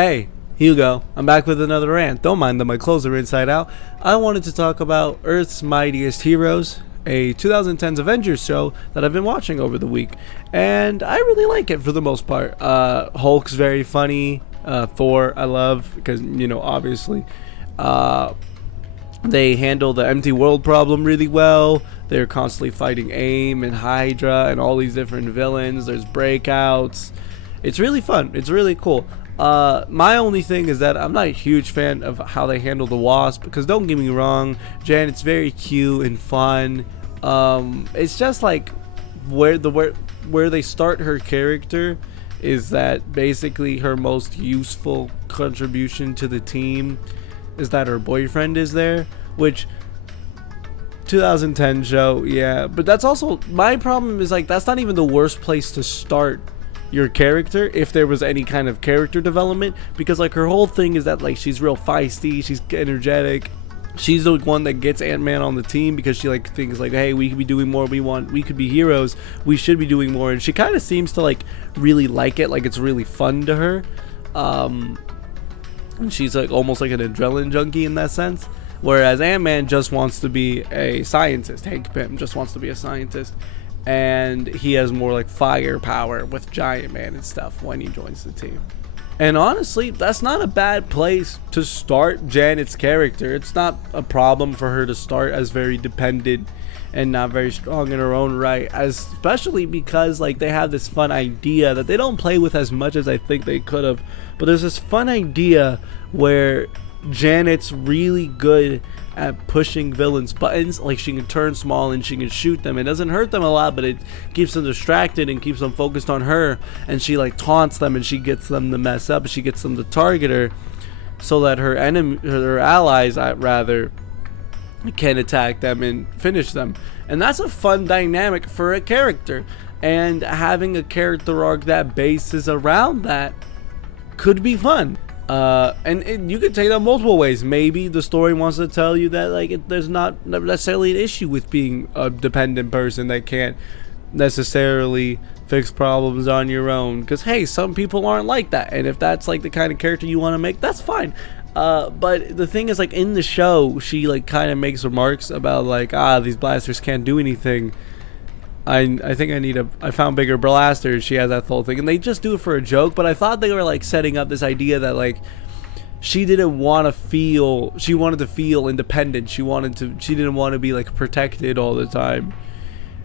Hey, Hugo, I'm back with another rant. Don't mind that my clothes are inside out. I wanted to talk about Earth's Mightiest Heroes, a 2010s Avengers show that I've been watching over the week. And I really like it for the most part. Hulk's very funny. Thor, I love, because, obviously. They handle the empty world problem really well. They're constantly fighting AIM and Hydra and all these different villains. There's breakouts. It's really fun. It's really cool. My only thing is that I'm not a huge fan of how they handle the Wasp, because don't get me wrong, Janet's very cute and fun. It's just like where they start her character is that basically her most useful contribution to the team is that her boyfriend is there, which 2010 show, yeah, but that's also my problem is like that's not even the worst place to start your character if there was any kind of character development, because like her whole thing is that like she's real feisty, she's energetic, she's the one that gets Ant-Man on the team because she like thinks like, hey, we could be doing more, we could be heroes, we should be doing more, and she kind of seems to like really like it, like it's really fun to her. And she's like almost like an adrenaline junkie in that sense, whereas Ant-Man just wants to be a scientist. Hank Pym just wants to be a scientist, and he has more like firepower with Giant Man and stuff when he joins the team. And honestly, that's not a bad place to start Janet's character. It's not a problem for her to start as very dependent and not very strong in her own right, especially because like they have this fun idea that they don't play with as much as I think they could have. But there's this fun idea where Janet's really good at pushing villains' buttons. Like she can turn small and she can shoot them. It doesn't hurt them a lot, but it keeps them distracted and keeps them focused on her. And she like taunts them and she gets them to mess up. She gets them to target her so that her allies, rather, can attack them and finish them. And that's a fun dynamic for a character. And having a character arc that bases around that could be fun. And you could take that multiple ways. Maybe the story wants to tell you that like there's not necessarily an issue with being a dependent person that can't necessarily fix problems on your own, because hey, some people aren't like that, and if that's like the kind of character you want to make, that's fine. But the thing is, like in the show, she like kind of makes remarks about like, these blasters can't do anything. I think I found bigger blasters. She has that whole thing, and they just do it for a joke. But I thought they were like setting up this idea that like she wanted to feel independent. She didn't want to be like protected all the time.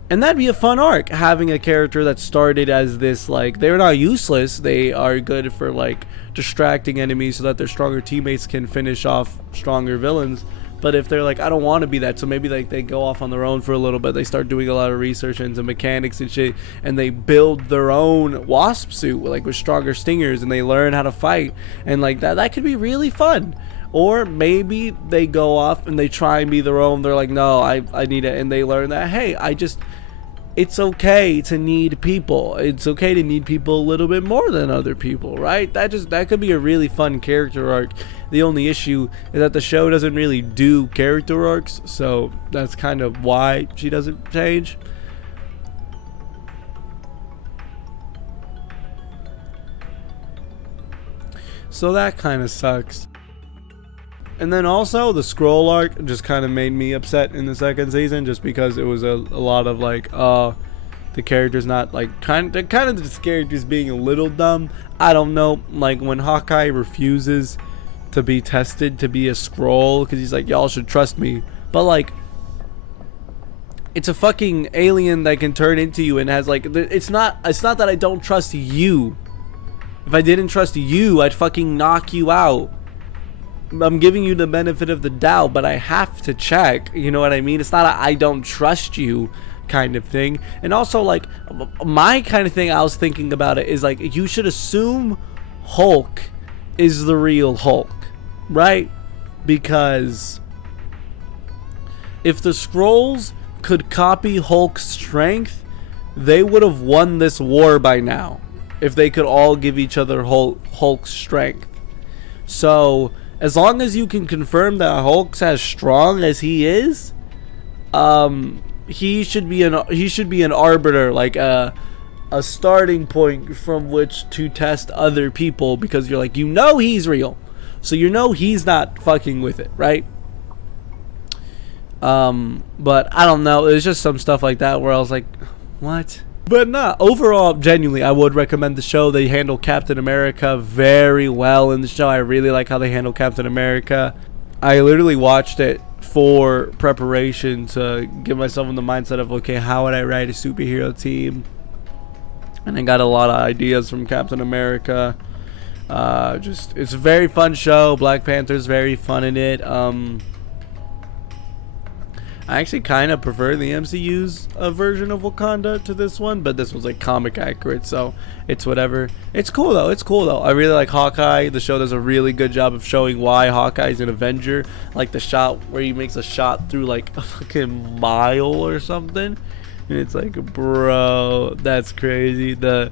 And that'd be a fun arc, having a character that started as this like they're not useless. They are good for like distracting enemies so that their stronger teammates can finish off stronger villains. But if they're like, I don't want to be that, so maybe like they go off on their own for a little bit. They start doing a lot of research into mechanics and shit, and they build their own wasp suit like with stronger stingers, and they learn how to fight, and like that could be really fun. Or maybe they go off and they try and be their own. They're like, no, I need it, and they learn that, hey, it's okay to need people. It's okay to need people a little bit more than other people, right? That could be a really fun character arc. The only issue is that the show doesn't really do character arcs, so that's kind of why she doesn't change. So that kind of sucks. And then also the scroll arc just kind of made me upset in the second season, just because it was a lot of like, the character's not like kind of the character's being a little dumb. I don't know, like when Hawkeye refuses to be tested to be a scroll because he's like, y'all should trust me, but like it's a fucking alien that can turn into you and has like, it's not that I don't trust you. If I didn't trust you, I'd fucking knock you out. I'm giving you the benefit of the doubt, but I have to check, you know what I mean? It's not a I don't trust you kind of thing. And also like my kind of thing I was thinking about it is like, you should assume Hulk is the real Hulk, right? Because if the Skrulls could copy Hulk's strength, they would have won this war by now if they could all give each other Hulk's strength. So as long as you can confirm that Hulk's as strong as he is, he should be an arbiter, like a a starting point from which to test other people, because you're like, you know he's real, so you know he's not fucking with it, right? But I don't know, there's just some stuff like that where I was like, what? But nah, overall, genuinely, I would recommend the show. They handle Captain America very well in the show. I really like how they handle Captain America. I literally watched it for preparation to get myself in the mindset of, okay, how would I write a superhero team? And I got a lot of ideas from Captain America. It's a very fun show. Black Panther's very fun in it. I actually kind of prefer the MCU's version of Wakanda to this one, but this was like comic accurate, so it's whatever. It's cool though. I really like Hawkeye. The show does a really good job of showing why Hawkeye's an Avenger. Like the shot where he makes a shot through like a fucking mile or something, and it's like, bro, that's crazy. The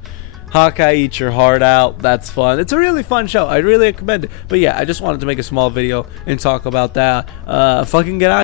Hawkeye eats your heart out. That's fun. It's a really fun show. I really recommend it. But yeah, I just wanted to make a small video and talk about that. Fucking get out.